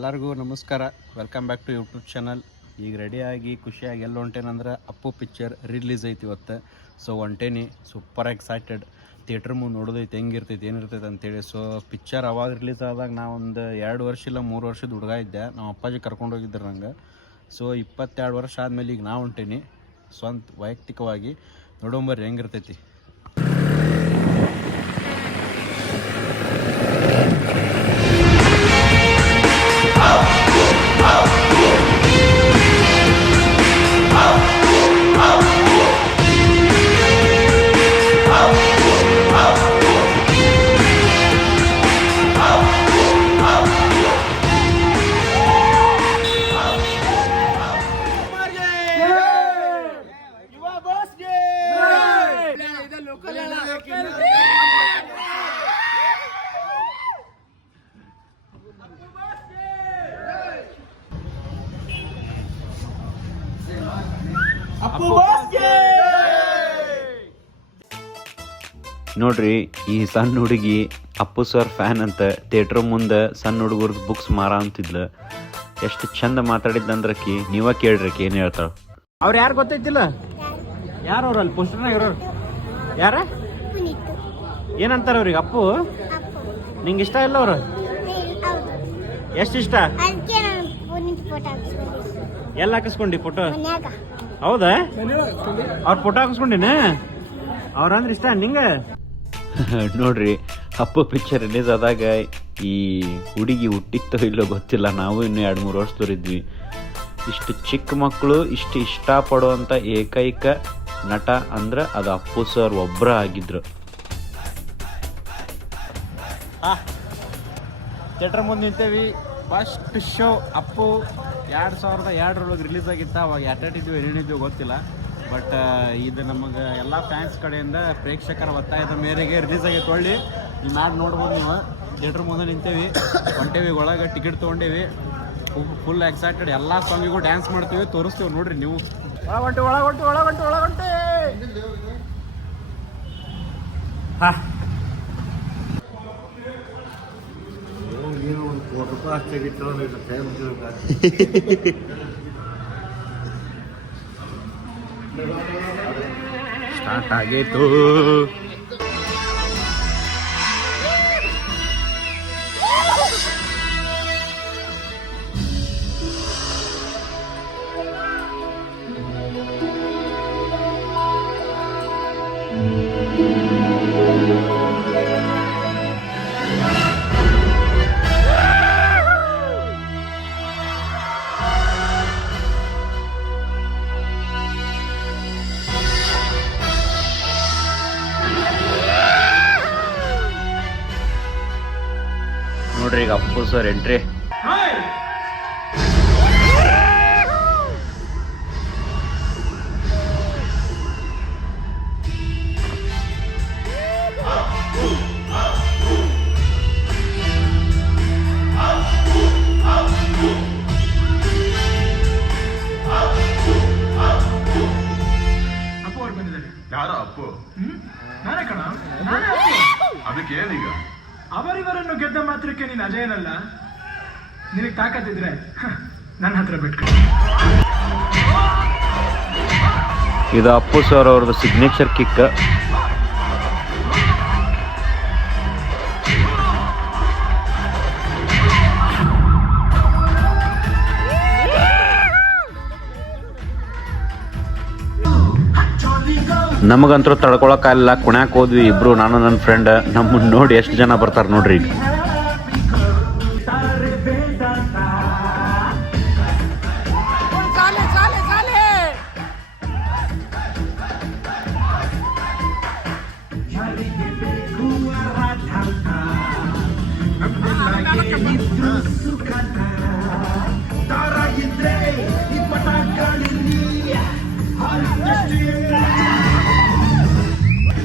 ಎಲ್ಲರಿಗೂ ನಮಸ್ಕಾರ. Welcome back to YouTube channel. ಈಗ ರೆಡಿಯಾಗಿ ಖುಷಿಯಾಗಿ ಎಲ್ಲ ಹೊಂಟೇನಂದ್ರೆ ಅಪ್ಪು ಪಿಕ್ಚರ್ ರಿಲೀಸ್ ಐತಿ ಇವತ್ತು. ಸೊ ಹೊಂಟೇನಿ, ಸೂಪರ್ ಎಕ್ಸೈಟೆಡ್. ಥಿಯೇಟ್ರ್ ಮುಂದೆ ನೋಡೋದೈತೆ ಹೆಂಗಿರ್ತೈತೆ ಏನಿರ್ತೈತೆ ಅಂತೇಳಿ. ಸೊ ಪಿಕ್ಚರ್ ಅವಾಗ ರಿಲೀಸ್ ಆದಾಗ ನಾ ಒಂದು 2 ವರ್ಷ ಇಲ್ಲ 3 ವರ್ಷದ ಹುಡುಗ ಇದ್ದೆ. ನಮ್ಮ ಅಪ್ಪಾಜಿ ಕರ್ಕೊಂಡು ಹೋಗಿದ್ರು ನಂಗೆ. ಸೊ 22 ವರ್ಷ ಆದಮೇಲೆ ಈಗ ನಾ ಹೊಂಟೇನಿ ಸ್ವಂತ ವೈಯಕ್ತಿಕವಾಗಿ. ನೋಡೋಂಬರ್ರಿ ಹೆಂಗಿರ್ತೈತಿ. ನೋಡ್ರಿ, ಈ ಸಣ್ಣ ಹುಡುಗಿ ಅಪ್ಪು ಸರ್ ಫ್ಯಾನ್ ಅಂತ ಥಿಯೇಟ್ರ್ ಮುಂದೆ ಸಣ್ಣ ಹುಡುಗರ್ದು ಬುಕ್ಸ್ ಮಾರ ಅಂತಿದ್ಲು. ಎಷ್ಟು ಚಂದ ಮಾತಾಡಿದ್ದಂದ್ರಕಿ. ನೀವ ಕೇಳ್ರಕಿ ಏನು ಹೇಳ್ತಾಳ. ಅವ್ರು ಯಾರು ಗೊತ್ತೈತಿಲ್ಲ? ಯಾರು ಅವ್ರು ಅಲ್ಲಿ ಪೋಸ್ಟರ್ನಾಗ ಇರೋರು? ಯಾರ ಏನಂತಾರ ಅವ್ರಿಗೆ? ಅಪ್ಪು ನಿಂಗೆ ಇಷ್ಟ ಇಲ್ಲ ಅವ್ರು? ಎಷ್ಟು ಇಷ್ಟ? ಎಲ್ಲ ಹಾಕಿಸ್ಕೊಂಡಿ ಫೋಟೋ? ಹೌದಾ? ಅವ್ರ ಫೋಟೋ ಹಾಕಿಸ್ಕೊಂಡಿನ? ಅವ್ರಂದ್ರೆ ಇಷ್ಟ ನಿಂಗೆ? ನೋಡ್ರಿ, ಅಪ್ಪು ಪಿಕ್ಚರ್ ರಿಲೀಸ್ ಆದಾಗ ಈ ಹುಡುಗಿ ಹುಟ್ಟಿತ್ತೋ ಇಲ್ಲೋ ಗೊತ್ತಿಲ್ಲ. ನಾವು ಇನ್ನೂ 2-3 ವರ್ಷದವರಿದ್ವಿ. ಇಷ್ಟು ಚಿಕ್ಕ ಮಕ್ಕಳು ಇಷ್ಟು ಇಷ್ಟಪಡುವಂಥ ಏಕೈಕ ನಟ ಅಂದ್ರೆ ಅದು ಅಪ್ಪು ಸರ್ ಒಬ್ಬರ ಆಗಿದ್ರು. ಥಿಯೇಟ್ರ್ ಮುಂದೆ ನಿಂತೇವಿ. ಫಸ್ಟ್ ಶೋ ಅಪ್ಪು 2002 ರಿಲೀಸ್ ಆಗಿತ್ತು. ಅವಾಗ ಎಟ್ಟಿದ್ವಿ ಏನೇನಿದ್ವಿ ಗೊತ್ತಿಲ್ಲ. ಬಟ್ ಇದು ನಮಗೆ ಎಲ್ಲ ಫ್ಯಾನ್ಸ್ ಕಡೆಯಿಂದ ಪ್ರೇಕ್ಷಕರ ಒತ್ತಾಯದ ಮೇರೆಗೆ ರಿಲೀಸ್ ಆಗೈತೆ. ಒಳ್ಳೆ ಈ ಮ್ಯಾಡ್ ನೋಡ್ಬೋದು ನೀವು. ಥಿಯೇಟ್ರ್ ಮುಂದೆ ನಿಂತೇವಿ, ಹೊಂಟೇವಿ, ಒಳಗೆ ಟಿಕೆಟ್ ತೊಗೊಂಡೇವಿ. Full excited. ಎಲ್ಲ ಸಾಂಗಿಗೂ ಡ್ಯಾನ್ಸ್ ಮಾಡ್ತೀವಿ, ತೋರಿಸ್ತೀವಿ ನೋಡ್ರಿ ನೀವು. ಒಳಗೊಂಟೆ ಹಾಂ ಸ್ಟಾರ್ಟ್ ಆಗೈತು. ನೋಡ್ರಿ, ಈಗ ಅಪ್ಪು ಸರ್ ಎಂಟ್ರಿ. ಅಪ್ಪು ಅವ್ರು ಬಂದಿದ್ದಾರೆ. ಯಾರೋ ಅಪ್ಪು? ನಾನೇ ಕಣ. ಅದಕ್ಕೆ ಏನೀಗ? ಅವರಿವರನ್ನು ಗೆದ್ದ ಮಾತ್ರಕ್ಕೆ ನೀನು ಅಜಯನಲ್ಲ. ನಿನಗೆ ತಾಕತ್ತಿದ್ರೆ ನನ್ನ ಹತ್ರ ಬಿಟ್ಕೊ. ಇದು ಅಪ್ಪು ಸರ್ ಅವ್ರದ್ದು ಸಿಗ್ನೇಚರ್ ಕಿಕ್. ನಮಗಂತೂ ತಡ್ಕೊಳಕ್ಕಾಗಲ್ಲ. ಕುಣ್ಯಾಕ್ ಹೋದ್ವಿ ಇಬ್ರು, ನಾನು ನನ್ನ ಫ್ರೆಂಡ್. ನಮ್ಮನ್ನ ನೋಡಿ ಎಷ್ಟು ಜನ ಬರ್ತಾರೆ ನೋಡ್ರಿ. ಈಗ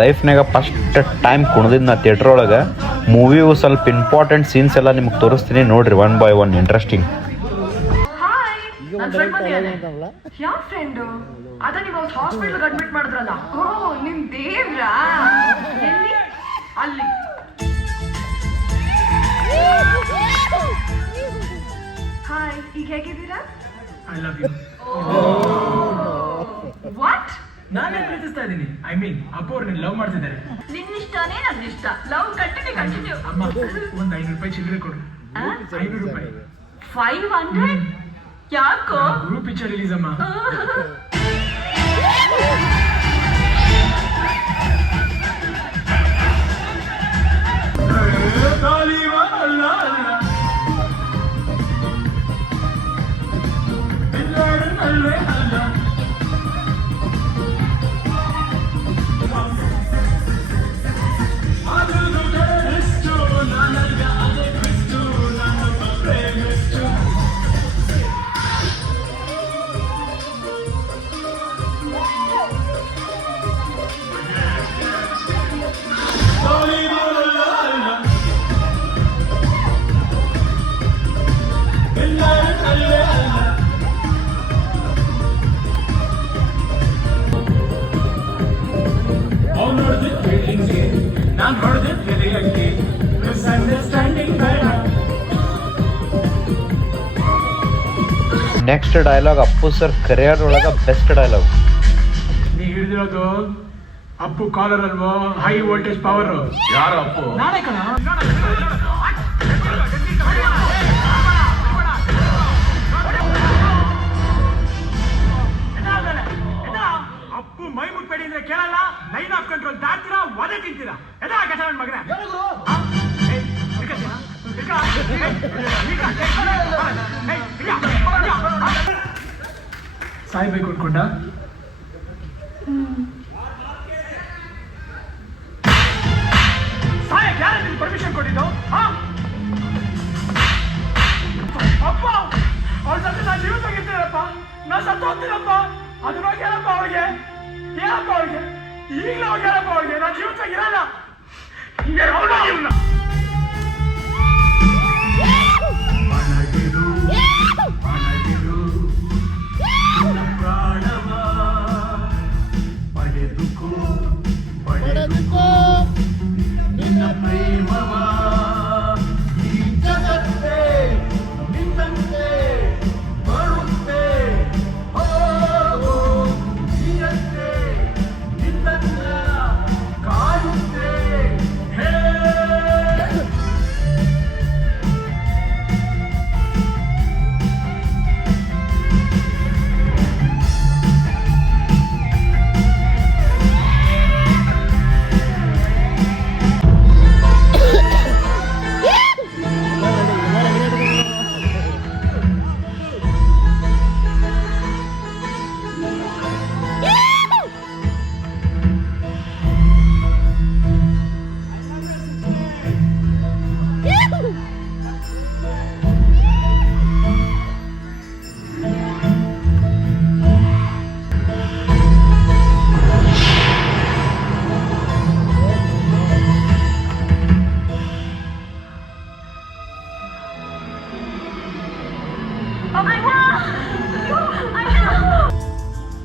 ಲೈಫ್ನಾಗ ಫಸ್ಟ್ ಟೈಮ್ ಕುಣಿದಿದ್ದು ನಾ ಥಿಯೇಟ್ರ್ ಒಳಗೆ. ಮೂವಿಯು ಸ್ವಲ್ಪ ಇಂಪಾರ್ಟೆಂಟ್ ಸೀನ್ಸ್ ಎಲ್ಲ ನಿಮ್ಗೆ ತೋರಿಸ್ತೀನಿ ನೋಡ್ರಿ, 1 by 1 ಇಂಟ್ರೆಸ್ಟಿಂಗ್. ಯಾವ ಫ್ರೆಂಡು? ಅದ ನೀವು ಹಾಸ್ಪಿಟಲ್ ಅಡ್ಮಿಟ್ ಮಾಡಿದ್ರಲ್ಲ, ಓ ನಿಮ್ ದೇವ್ರಾ? ಎಲ್ಲಿ? ಅಲ್ಲಿ ಹಾಯ್, ಈಗ ಹೇಗಿದ್ದೀರಾ? I love you. ವಾಟ್? ನಾನೇ ಪ್ರೀತಿಸ್ತಾ ಇದ್ದೀನಿ. ಐ ಮೀನ್ ಅಪ್ಪು ಅವ್ರನ್ನ ಲವ್ ಮಾಡ್ತಿದ್ದಾರೆ. ನಿನ್ನಿಷ್ಟನೇ ನನ್ನಿಷ್ಟ. Love continue. ಅಮ್ಮ ಒಂದ್ 500 ರೂಪಾಯಿ ಚಿಲ್ಲರೆ ಕೊಡು. 500 ರೂಪಾಯಿ. 500? ಯಾಕೋ? ಗುರು ಪಿಕ್ಚರ್ ರಿಲೀಸ್ ಅಮ್ಮ. ನಾನ್ ಹೊಡೆದ ಎದೆಯಕ್ಕೆ ಮಿಸ್ಅಂಡರ್ಸ್ಟ್ಯಾಂಡಿಂಗ್ ಬೇಡ. Next dialogue Appu sir career ಒಳಗ ಬೆಸ್ಟ್ ಡೈಲಾಗ್. ನೀ ಹಿಡಿದಿರೋದು ಅಪ್ಪು ಕಾಲರ್ ಅಲ್ವೋ, ಹೈ ವೋಲ್ಟೇಜ್ ಪವರ್. ಯಾರು ಅಪ್ಪು? ನಾನೇ ಕಣ. ಅಪ್ಪು ಮೈ ಮುಟ್ಬೇಡಿ ಅಂದ್ರೆ ಕೇಳಲ್ಲ, ಲೈನ್ ಆಫ್ ಕಂಟ್ರೋಲ್ ದಾಟ್ತೀರಾ, ಒದೆ ತಿಂತೀರಾ. ಎದಾ ಗಜಾನನ್ ಮಗನೇ. ಸಾಯ್ಬೇಕು ಅನ್ಕೊಂಡ? ಸಾಯಕ್ ಯಾರು ನಿಮ್ಗೆ ಪರ್ಮಿಷನ್ ಕೊಟ್ಟಿದ್ದು? ಅಪ್ಪ ಅವ್ರ ಜೊತೆ ನಾನು ಜೀವಿತಾಗಿರ್ತೀನಪ್ಪ, ನಾ ಸತ್ತು ಹೋಗ್ತೀನಪ್ಪ. ಅದನ್ನ ಹೇಳಪ್ಪ ಅವಳಿಗೆ, ಹೇಳಪ್ಪ ಅವಳಿಗೆ, ಈಗಲೇ ಅವ್ರಿಗೆ ಹೇಳಪ್ಪ ಅವಳಿಗೆ, ನಾನು ಜೀವಿತಾಗಿರಲ್ಲ.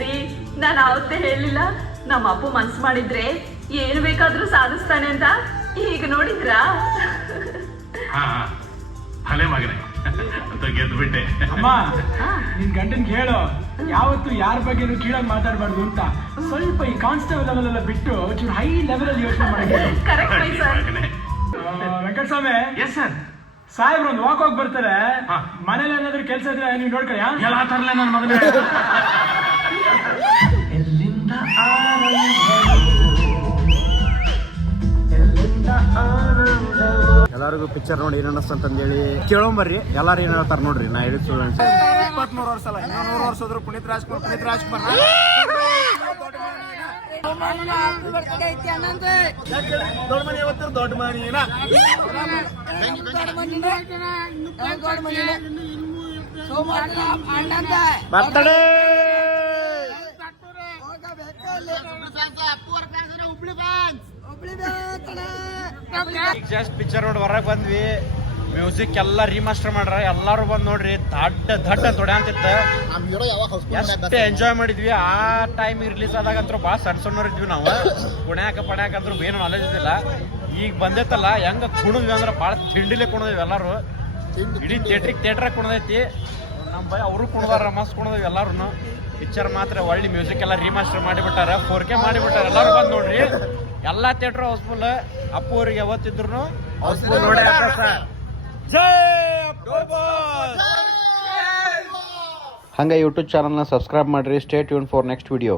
ರೀ, ನಾನು ಅವತ್ತೇ ಹೇಳಿಲ್ಲ ನಮ್ಮ ಅಪ್ಪು ಮನ್ಸು ಮಾಡಿದ್ರೆ ಏನು ಬೇಕಾದ್ರೂ ಸಾಧಿಸ್ತಾನೆ ಅಂತ. ಈಗ ನೋಡಿದ್ರಾ? ಹಳೆ ಮಗನೇ ಅಂತ ಗೆದ್ದು ಬಿಟ್ಟೆ. ಅಮ್ಮ ನಿನ್ ಗಂಡನ್ ಹೇಳು, ಯಾವತ್ತು ಯಾರ ಬಗ್ಗೆನೂ ಕೀಳಾಗಿ ಮಾತಾಡಬಾರ್ದು ಅಂತ. ಸ್ವಲ್ಪ ಈ ಕಾನ್ಸ್ಟೇಬಲ್ ಲೆವೆಲ್ ಎಲ್ಲ ಬಿಟ್ಟು ಚೂರು ಹೈ ಲೆವೆಲ್ ಅಲ್ಲಿ ಯೋಚನೆ ಮಾಡಿ. ವೆಂಕಟಸ್ವಾಮಿ. Yes sir. ಸಾಹೇಬ್ರು ಒಂದು ವಾಕ್ ಹೋಗಿ ಬರ್ತಾರೆ, ಮನೇಲಿ ಏನಾದ್ರೂ ಕೆಲಸ ಇದ್ರೆ ನೀವು ನೋಡ್ಕೊಳ್ಳಿ. ಎಲ್ಲ ತರಲೇ ನನ್ನ ಮಗನೇ. ಎಲ್ಲಿಂದ ಎಲ್ಲರಿಗೂ ಪಿಕ್ಚರ್ ನೋಡಿ ಏನ್ ಅನ್ನಿಸ್ತು ಅಂತಂದೇಳಿ ಕೇಳೋಂಬರ್ರಿ. ಎಲ್ಲಾರು ಏನ್ ಹೇಳ್ತಾರ ನೋಡ್ರಿ. ನಾ ಹೇಳಿದ್ ಸುಳ್ಳು 23 ವರ್ಷ ಅಲ್ಲ, 100 ವರ್ಷ ಹೋದ್ರು ಪುನೀತ್ ರಾಜ್ಕುಮಾರ್ ದೊಡ್ಡ ಮನೆ ಇವತ್ತು ದೊಡ್ಡ ಮನಿನ ಬರ್ತಡೇ ಜಸ್ಟ್ ಪಿಕ್ಚರ್ ನೋಡಿ ಹೊರಗೆ ಬಂದ್ವಿ. ಮ್ಯೂಸಿಕ್ ಎಲ್ಲ ರೀಮಾಸ್ಟರ್ ಮಾಡ್ರ, ಎಲ್ಲಾರು ಬಂದ್ ನೋಡ್ರಿ. ದಡ್ಡ ತೊಡೆ ಅಂತಿತ್ತ, ಎಷ್ಟು ಎಂಜಾಯ್ ಮಾಡಿದ್ವಿ. ಆ ಟೈಮ್ ರಿಲೀಸ್ ಆದಾಗಂತೂ ಭಾಳ ಸಣ್ಣವ್ರು ಇದ್ವಿ ನಾವು. ಪುಣ್ಯಾಕ ಅಂದ್ರೂ ಏನು ನಾಲೆಜ್ ಇದ್ದಿಲ್ಲ. ಈಗ ಬಂದೈತಲ್ಲ ಹೆಂಗ ಕುಣಿದ್ವಿ ಅಂದ್ರೆ ಭಾಳ ತಿಂಡಿಲೆ ಕುಣಿದ್ವಿ ಎಲ್ಲಾರು. ಇಡೀ ಥಿಯೇಟ್ರಾಗ ಕುಣದೈತಿ ನಮ್ಮ ಬೈ ಅವರು ಕುಣದಾರ ಮಸ್ತ್ ಕುಣದವ್ ಎಲ್ಲಾರು ಪಿಕ್ಚರ್ ಮಾತ್ರ ಒಳ್ಳೆ ಮ್ಯೂಸಿಕ್ ಎಲ್ಲ ರೀಮಾಸ್ಟರ್ ಮಾಡಿಬಿಟ್ಟಾರ 4K ಮಾಡಿಬಿಟ್ಟಾರ ಎಲ್ಲರೂ ಬಂದು ನೋಡ್ರಿ ಎಲ್ಲಾ ಥಿಯೇಟರ್ ಹೌಸ್ಫುಲ್ ಅಪ್ಪು ಅವ್ರಿಗೆ ಯಾವತ್ತಿದ್ರು ಹೌಸ್ಫುಲ್ ನೋಡಿ ಜೈ ಅಪ್ಪು ಹಂಗೆ ಯೂಟ್ಯೂಬ್ ಚಾನಲ್ನ ಸಬ್ಸ್ಕ್ರೈಬ್ ಮಾಡಿರಿ. Stay tune for next video.